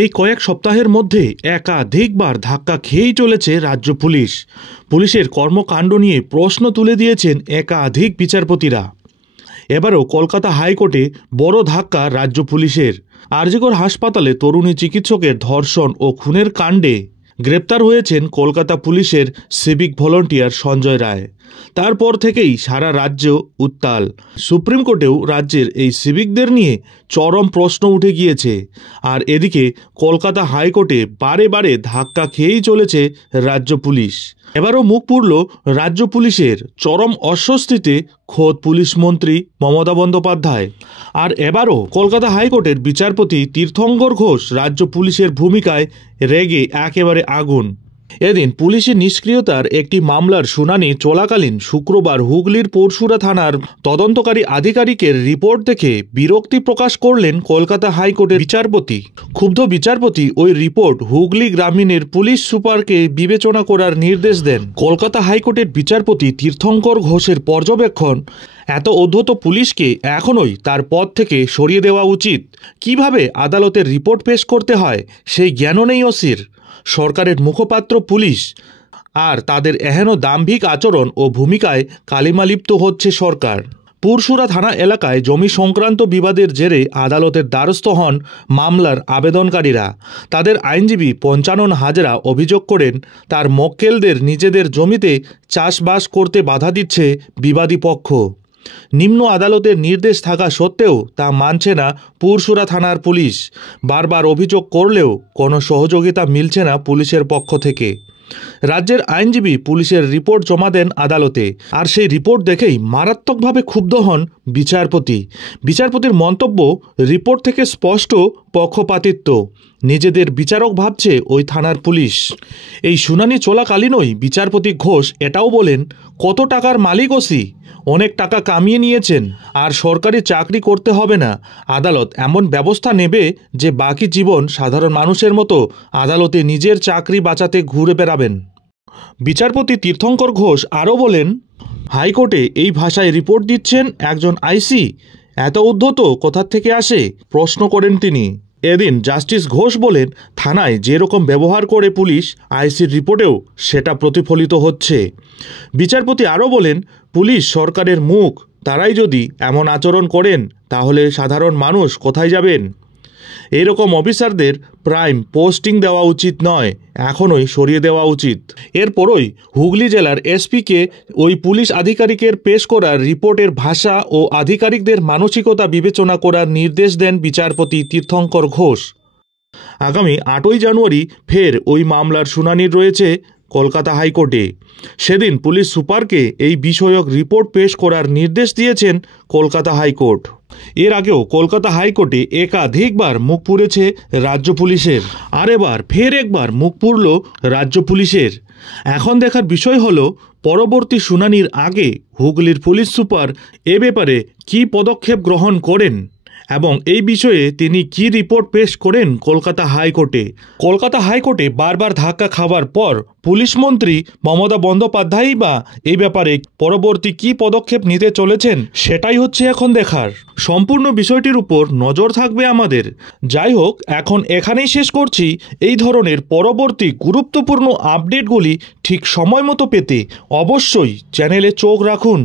এই কয়েক সপ্তাহের মধ্যে একাধিকবার ধাক্কা খেয়েই চলেছে রাজ্য পুলিশ। পুলিশের কর্মকাণ্ড নিয়ে প্রশ্ন তুলে দিয়েছেন একাধিক বিচারপতিরা। এবারও কলকাতা হাইকোর্টে বড় ধাক্কা রাজ্য পুলিশের। আরজিকর হাসপাতালে তরুণী চিকিৎসকের ধর্ষণ ও খুনের কাণ্ডে গ্রেপ্তার হয়েছেন কলকাতা পুলিশের সিভিক ভলান্টিয়ার সঞ্জয় রায়। তারপর থেকেই সারা রাজ্য উত্তাল। সুপ্রিম কোর্টেও রাজ্যের এই সিভিকদের নিয়ে চরম প্রশ্ন উঠে গিয়েছে। আর এদিকে কলকাতা হাইকোর্টে বারে বারে ধাক্কা খেয়েই চলেছে রাজ্য পুলিশ। এবারও মুখ পুরল রাজ্য পুলিশের। চরম অস্বস্তিতে খোদ পুলিশ মন্ত্রী মমতা বন্দ্যোপাধ্যায়। আর এবারও কলকাতা হাইকোর্টের বিচারপতি তীর্থঙ্কর ঘোষ রাজ্য পুলিশের ভূমিকায় রেগে একেবারে আগুন। এদিন পুলিশের নিষ্ক্রিয়তার একটি মামলার শুনানি চলাকালীন শুক্রবার হুগলির পরশুরা থানার তদন্তকারী আধিকারিকের রিপোর্ট দেখে বিরক্তি প্রকাশ করলেন কলকাতা হাইকোর্টের বিচারপতি। ক্ষুব্ধ বিচারপতি ওই রিপোর্ট হুগলি গ্রামীণের পুলিশ সুপারকে বিবেচনা করার নির্দেশ দেন। কলকাতা হাইকোর্টের বিচারপতি তীর্থঙ্কর ঘোষের পর্যবেক্ষণ, এত উদ্ধত পুলিশকে এখনই তার পদ থেকে সরিয়ে দেওয়া উচিত। কিভাবে আদালতের রিপোর্ট পেশ করতে হয় সেই জ্ঞানও নেই ওসির। সরকারের মুখপাত্র পুলিশ, আর তাদের এহেন দাম্ভিক আচরণ ও ভূমিকায় কালিমালিপ্ত হচ্ছে সরকার। পরশুরা থানা এলাকায় জমি সংক্রান্ত বিবাদের জেরে আদালতের দ্বারস্থ হন মামলার আবেদনকারীরা। তাদের আইনজীবী পঞ্চানন হাজরা অভিযোগ করেন, তার মক্কেলদের নিজেদের জমিতে চাষবাস করতে বাধা দিচ্ছে বিবাদী পক্ষ। নিম্ন আদালতের নির্দেশ থাকা সত্ত্বেও তা মানছে না পরশুরা থানার পুলিশ। বারবার অভিযোগ করলেও কোনো সহযোগিতা মিলছে না পুলিশের পক্ষ থেকে। রাজ্যের আইনজীবী পুলিশের রিপোর্ট জমা দেন আদালতে। আর সেই রিপোর্ট দেখেই মারাত্মকভাবে ক্ষুব্ধ হন বিচারপতি। বিচারপতির মন্তব্য, রিপোর্ট থেকে স্পষ্ট পক্ষপাতিত্ব। নিজেদের বিচারক ভাবছে ওই থানার পুলিশ। এই শুনানি চলাকালীনই বিচারপতি ঘোষ এটাও বলেন, কত টাকার মালিক ওসি, অনেক টাকা কামিয়ে নিয়েছেন, আর সরকারি চাকরি করতে হবে না। আদালত এমন ব্যবস্থা নেবে যে বাকি জীবন সাধারণ মানুষের মতো আদালতে নিজের চাকরি বাঁচাতে ঘুরে বেড়াবেন। বিচারপতি তীর্থঙ্কর ঘোষ আরও বলেন, হাইকোর্টে এই ভাষায় রিপোর্ট দিচ্ছেন একজন আইসি, এত উদ্ধত কোথা থেকে আসে প্রশ্ন করেন তিনি। এদিন জাস্টিস ঘোষ বলেন, থানায় যেরকম ব্যবহার করে পুলিশ, আইসির রিপোর্টেও সেটা প্রতিফলিত হচ্ছে। বিচারপতি আরও বলেন, পুলিশ সরকারের মুখ, তারাই যদি এমন আচরণ করেন তাহলে সাধারণ মানুষ কোথায় যাবেন? এরকম অফিসারদের প্রাইম পোস্টিং দেওয়া উচিত নয়, এখনই সরিয়ে দেওয়া উচিত। এরপরই হুগলি জেলার এসপিকে ওই পুলিশ আধিকারিকের পেশ করা রিপোর্টের ভাষা ও আধিকারিকদের মানসিকতা বিবেচনা করার নির্দেশ দেন বিচারপতি তীর্থঙ্কর ঘোষ। আগামী 8ই জানুয়ারি ফের ওই মামলার শুনানি রয়েছে কলকাতা হাইকোর্টে। সেদিন পুলিশ সুপারকে এই বিষয়ক রিপোর্ট পেশ করার নির্দেশ দিয়েছেন কলকাতা হাইকোর্ট। এর আগেও কলকাতা হাইকোর্টে একাধিকবার মুখ পুড়েছে রাজ্য পুলিশের। আর এবার ফের একবার মুখ পুড়ল রাজ্য পুলিশের। এখন দেখার বিষয় হলো, পরবর্তী শুনানির আগে হুগলির পুলিশ সুপার এ ব্যাপারে কী পদক্ষেপ গ্রহণ করেন এবং এই বিষয়ে তিনি কি রিপোর্ট পেশ করেন কলকাতা হাইকোর্টে। কলকাতা হাইকোর্টে বারবার ধাক্কা খাওয়ার পর পুলিশ মন্ত্রী মমতা বন্দ্যোপাধ্যায়ই বা এই ব্যাপারে পরবর্তী কি পদক্ষেপ নিতে চলেছেন সেটাই হচ্ছে এখন দেখার। সম্পূর্ণ বিষয়টির উপর নজর থাকবে আমাদের। যাই হোক, এখন এখানেই শেষ করছি। এই ধরনের পরবর্তী গুরুত্বপূর্ণ আপডেটগুলি ঠিক সময় মতো পেতে অবশ্যই চ্যানেলে চোখ রাখুন।